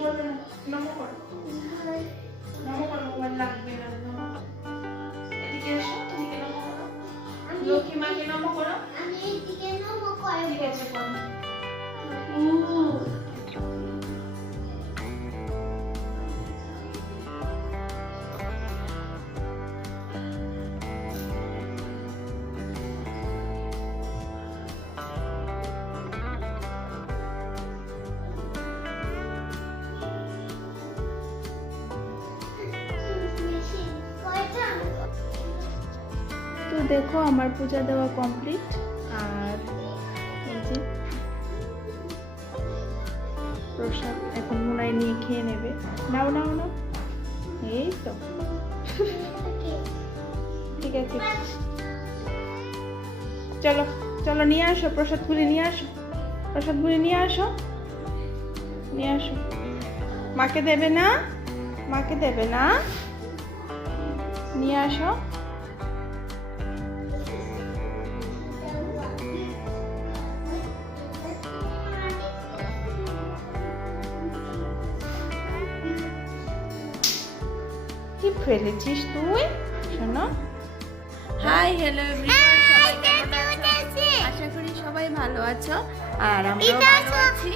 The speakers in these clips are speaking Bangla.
বলবে না, নমো করো, নমো করো, তোমার লাগবে না, নমো। এদিকে এসো, এদিকে নমো করো, লক্ষ্মী মাকে নমো করো। আমি এইদিকে নমো করব। ঠিক আছে, করো। তো দেখো আমার পূজা দেওয়া কমপ্লিট। আর এই যে প্রসাদ এখন মুনাই নিয়ে খেয়ে নেবে। নাও নাও নাও, এই তো ঠিক আছে। চলো চলো নিয়ে আসো, প্রসাদগুলি নিয়ে আসো, প্রসাদগুলি নিয়ে আসো, নিয়ে আসো। মাকে দেবে না, মাকে দেবে না, নিয়ে আসো। কি ফেলেছিস তুই শোনো? হাই হ্যালো এভরিওয়ান, সবাই কেমন আছো? আশা করি সবাই ভালো আছো আর আমরাও ভালো আছি।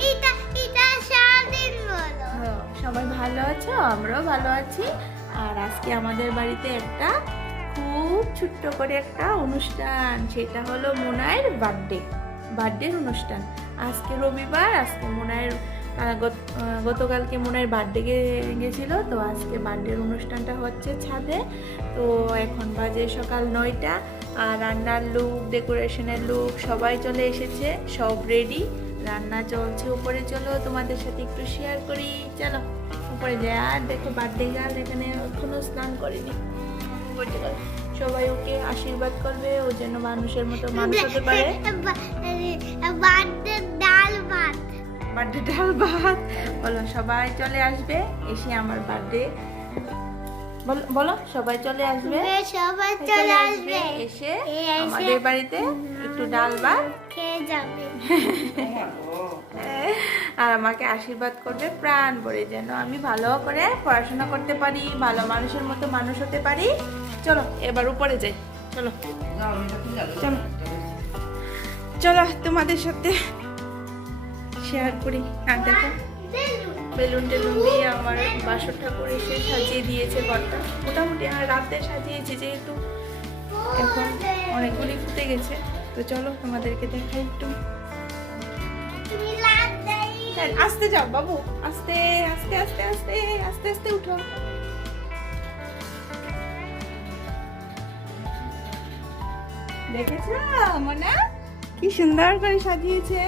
এটা সারাদিন বলো। হ্যাঁ, সবাই ভালো আছো, আমরাও ভালো আছি। আর আজকে আমাদের বাড়িতে একটা খুব ছোট্ট করে একটা অনুষ্ঠান, সেটা হলো মোনায়ের বার্থডে অনুষ্ঠান। আজকে রবিবার, আজকে মোনায়ের গতকালকে মোনায়ের বার্থডে গেছিল, তো আজকে বার্থডের অনুষ্ঠানটা হচ্ছে ছাদে। তো এখন বাজে সকাল 9টা, আর রান্নার লুক, ডেকোরেশনের লুক সবাই চলে এসেছে, সব রেডি, রান্না চলছে। উপরে চলো তোমাদের সাথে একটু শেয়ার করি, চলো উপরে যাই। আর দেখো বার্থডে গার্ল এখানে এখনো স্নান করেনি, সবাই ওকে আশীর্বাদ করবে, ও যেন মানুষের মতো মানুষ হতে পারে। বার্থডে ডাল ভাত। বার্থডে ডাল ভাত বলো, সবাই চলে আসবে এসে আমার বার্থডে বলো, সবাই চলে আসবে, সবাই চলে আসবে এসে আমাদের বাড়িতে একটু ডাল ভাত খেয়ে যাবে আর আমাকে আশীর্বাদ করবে প্রাণ ভরে, যেন আমি ভালো করে পড়াশোনা করতে পারি, ভালো মানুষের মতো মানুষ হতে পারি। চলো এবার উপরে যাই, চলো চলো চলো তোমাদের সাথে শেয়ার করি। আর দেখো বেলুন টেলুন দিয়ে আমার বাসর ঠাকুর এসে সাজিয়ে দিয়েছে ঘরটা, মোটামুটি আর রাতে সাজিয়েছে, যেহেতু এখন অনেকগুলি ফুটে গেছে। তো চলো তোমাদেরকে দেখাই একটু। আস্তে যাও বাবু, আস্তে আস্তে আস্তে আস্তে আস্তে আস্তে উঠো। দেখেছো মোনা কি সুন্দর করে সাজিয়েছে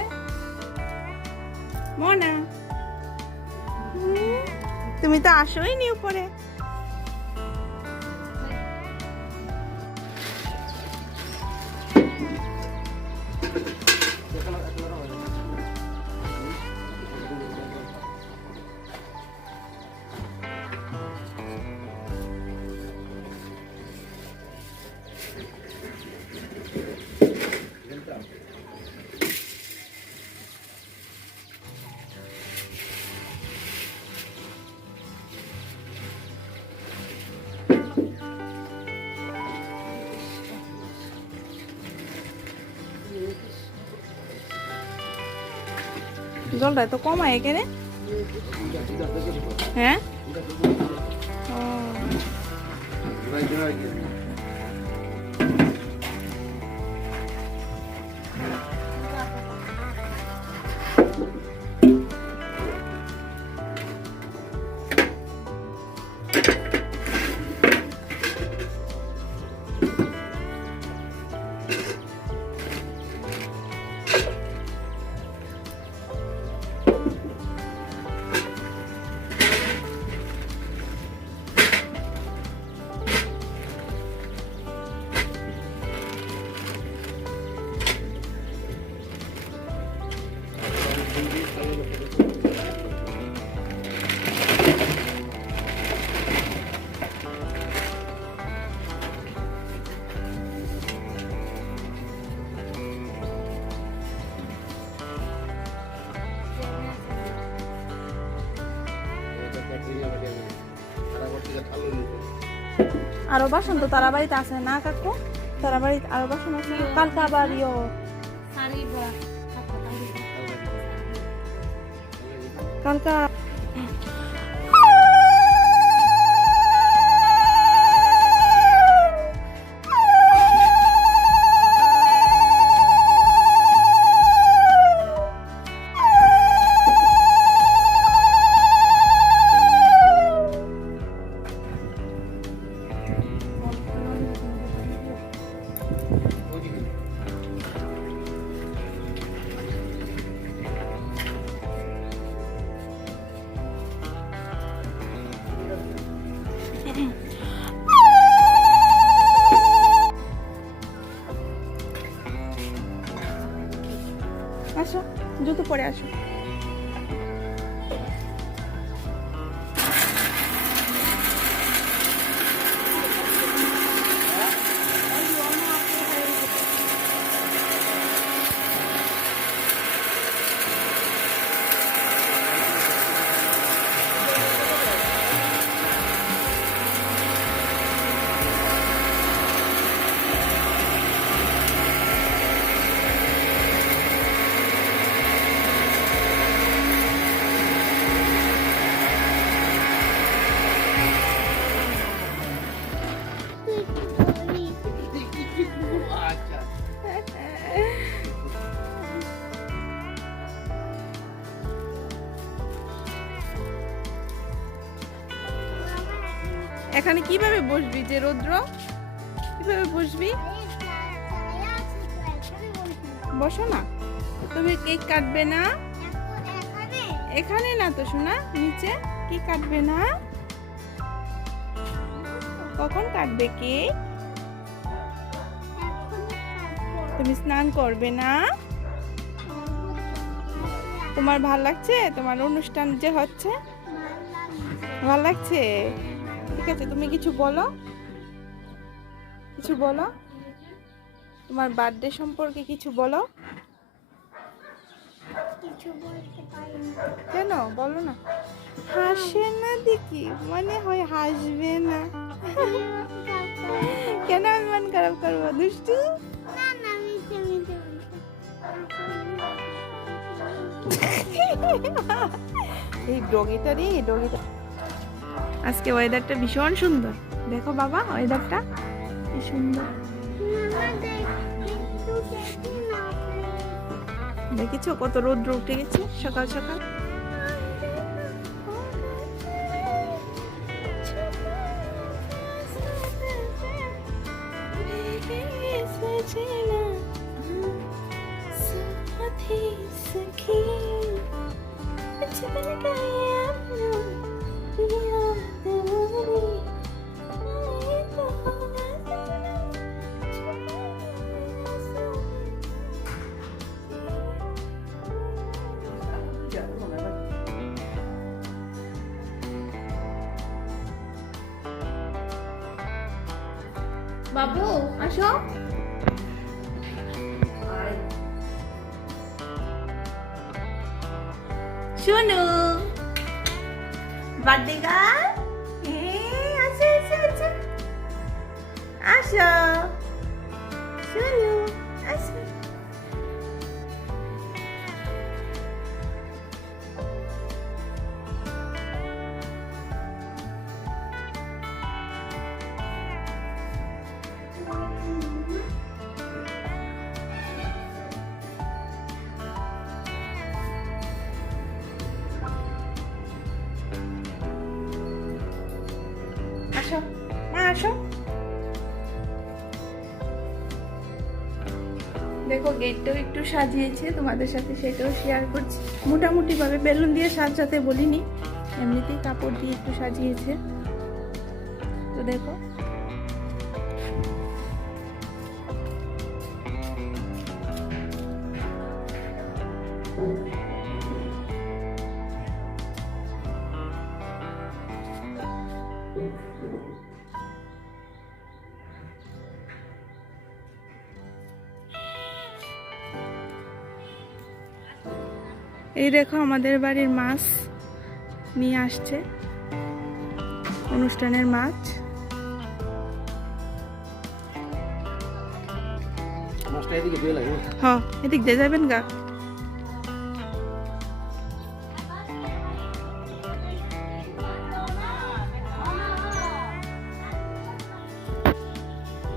মোনা? তুমি তো আসোই নি উপরে। জলটা তো কমায় এখানে, হ্যাঁ আরো বাসন তো তারা বাড়িতে আছে না কাকু? তারা বাড়িতে আরো বাসন আছে, কালকে আবার কালকা আসো, জুতো পরে আসো। এখানে কিভাবে বসবি যে রৌদ্র? কিভাবে বসবি? বসো না, তুমি কেক কাটবে না? এখানে না তো শোনা, নিচে কেক কাটবে না? কখন কাটবে কেক? তুমি স্নান করবে না? তোমার ভাল লাগছে? তোমার অনুষ্ঠান যে হচ্ছে ভাল লাগছে? ঠিক আছে, তুমি কিছু বলো, কিছু বলো, তোমার বার্থডে সম্পর্কে কিছু বলো। কেন বলো না? হাসে না দেখি, মনে হয় হাসবে না। কেন আমি মন খারাপ করবো দুষ্টু? এই ডগিটা রে, ডগিটা। আজকে ওয়েদারটা ভীষণ সুন্দর, দেখো বাবা ওয়েদারটা কি সুন্দর। দেখেছো কত রোদ্র উঠে গেছে সকাল সকাল। বাবু আসো। শোনো বার্থডে গার্ল, আসো আসো আসো আসো, শোনো আসো। আসো মা আসো। দেখো গেটটাও একটু সাজিয়েছে, তোমাদের সাথে সেটাও শেয়ার করছি। মোটামুটি ভাবে বেলুন দিয়ে সাজাতে বলিনি, এমনিতেই কাপড় দিয়ে একটু সাজিয়েছে। তো দেখো এই দেখো আমাদের বাড়ির মাছ নিয়ে আসছে, অনুষ্ঠানের মাছ। মাছটা এদিকে দিয়ে লাগে। হ্যাঁ, এদিক দিয়ে যাবেন গা।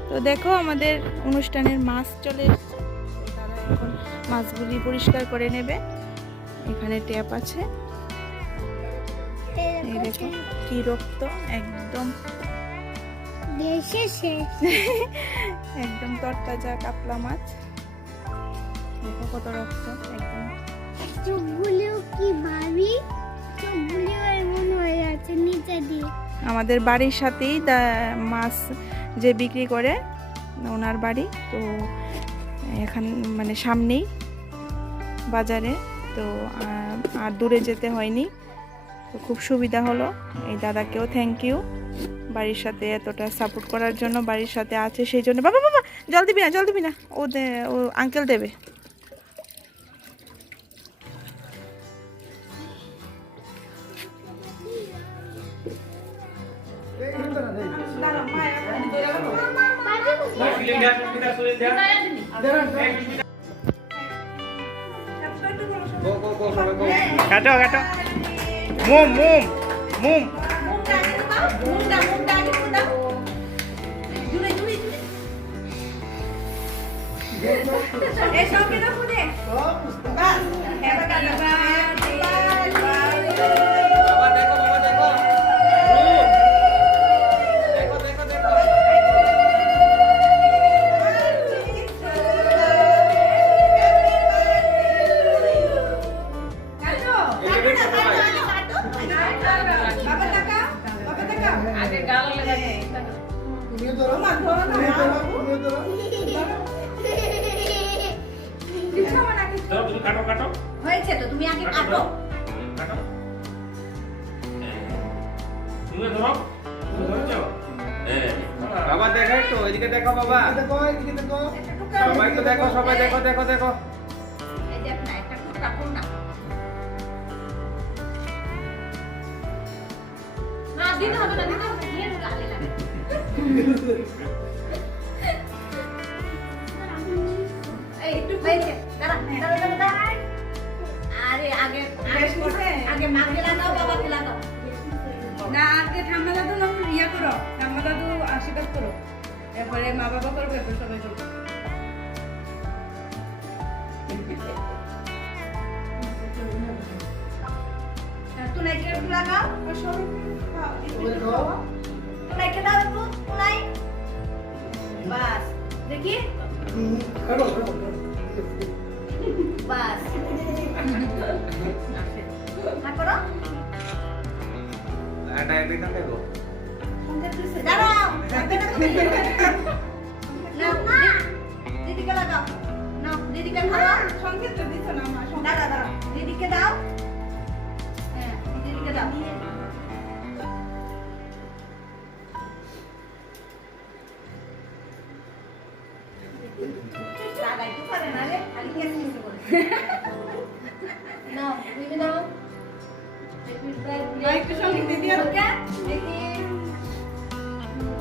তো দেখো আমাদের অনুষ্ঠানের মাছ চলে এসেছে। তারা এখন মাছগুলি পরিষ্কার করে নেবে। এখানে ট্যাপ আছে, এই দেখো কি রক্ত, একদম দেশে শেষ। একদম তরতাজা কাতলা মাছ। দেখো কত রক্ত, একদম চোখগুলিও কি ভাবি, চোখগুলিও এমন হয়ে আছে নিচে দিয়ে। আমাদের বাড়ির সাথেই মাছ যে বিক্রি করে ওনার বাড়ি, তো এখান মানে সামনেই বাজারে, তো আর দূরে যেতে হয়নি, তো খুব সুবিধা হলো। এই দাদাকেও থ্যাংক ইউ, বাড়ির সাথে এতটা সাপোর্ট করার জন্য, বাড়ির সাথে আছে সেই জন্য। বাবা বাবা জল দিবি না, জল দিবি না, ও আঙ্কেল দেবে। কাটো কাটো। মুম মুম মুম। হয়েছে তো, তুমি আগে কাটো। বাবা দেখো তো, এদিকে দেখো বাবা। সবাই তো দেখো, সবাই দেখো দেখো দেখো। এই দেখ না, একটা টুকরা কোন না। না দিতে হবে না, দিতে হবে, দিয়ে গালে লাগে। এই একটু হয়েছে, দাঁড়া দাঁড়া দাঁড়া দাঁড়া। আরে আগে আগে মাকে লাগাও, বাবাকে লাগাও। না, আগে ঠাম্মা দাদু না ইয়া করো, ঠাম্মা দাদু আশীর্বাদ করো, এরপরে মা বাবা করবে, এরপর সবাই করবে। তুনাইকে একটু লাগাও, তুনাইকে দাও একটু, তুনাই। বাস দেখি, বাস না করো। এটা এদিকে দেখো। দাঁড়াও, লাগবে না তুমি। নাও, দিদিকে লাগাও। নাও, দিদিকে ধরো। সংকেত তো দিচ্ছ না মা, দাঁড়া দাঁড়া, দিদিকে দাও। হ্যাঁ, দিদিকে দাও। লাগাইতে পারে না রে, খালি কেস মিস করে। নাও, দিদি নাও। একটু সংকেত দিয়ে দিও। দেখি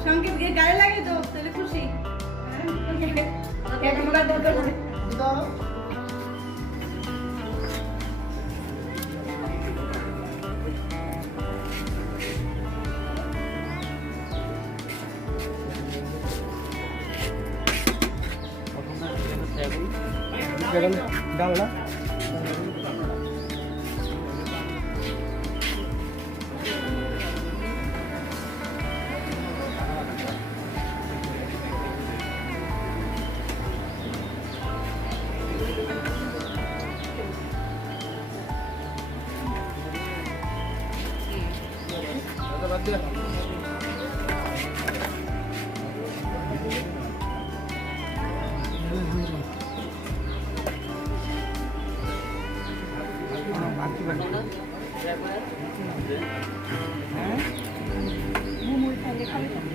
সংকেত গিয়ে গায়ে লাগিয়ে দাও, তাহলে খুশি। ডাল না মোমোর খাইলে খাবে।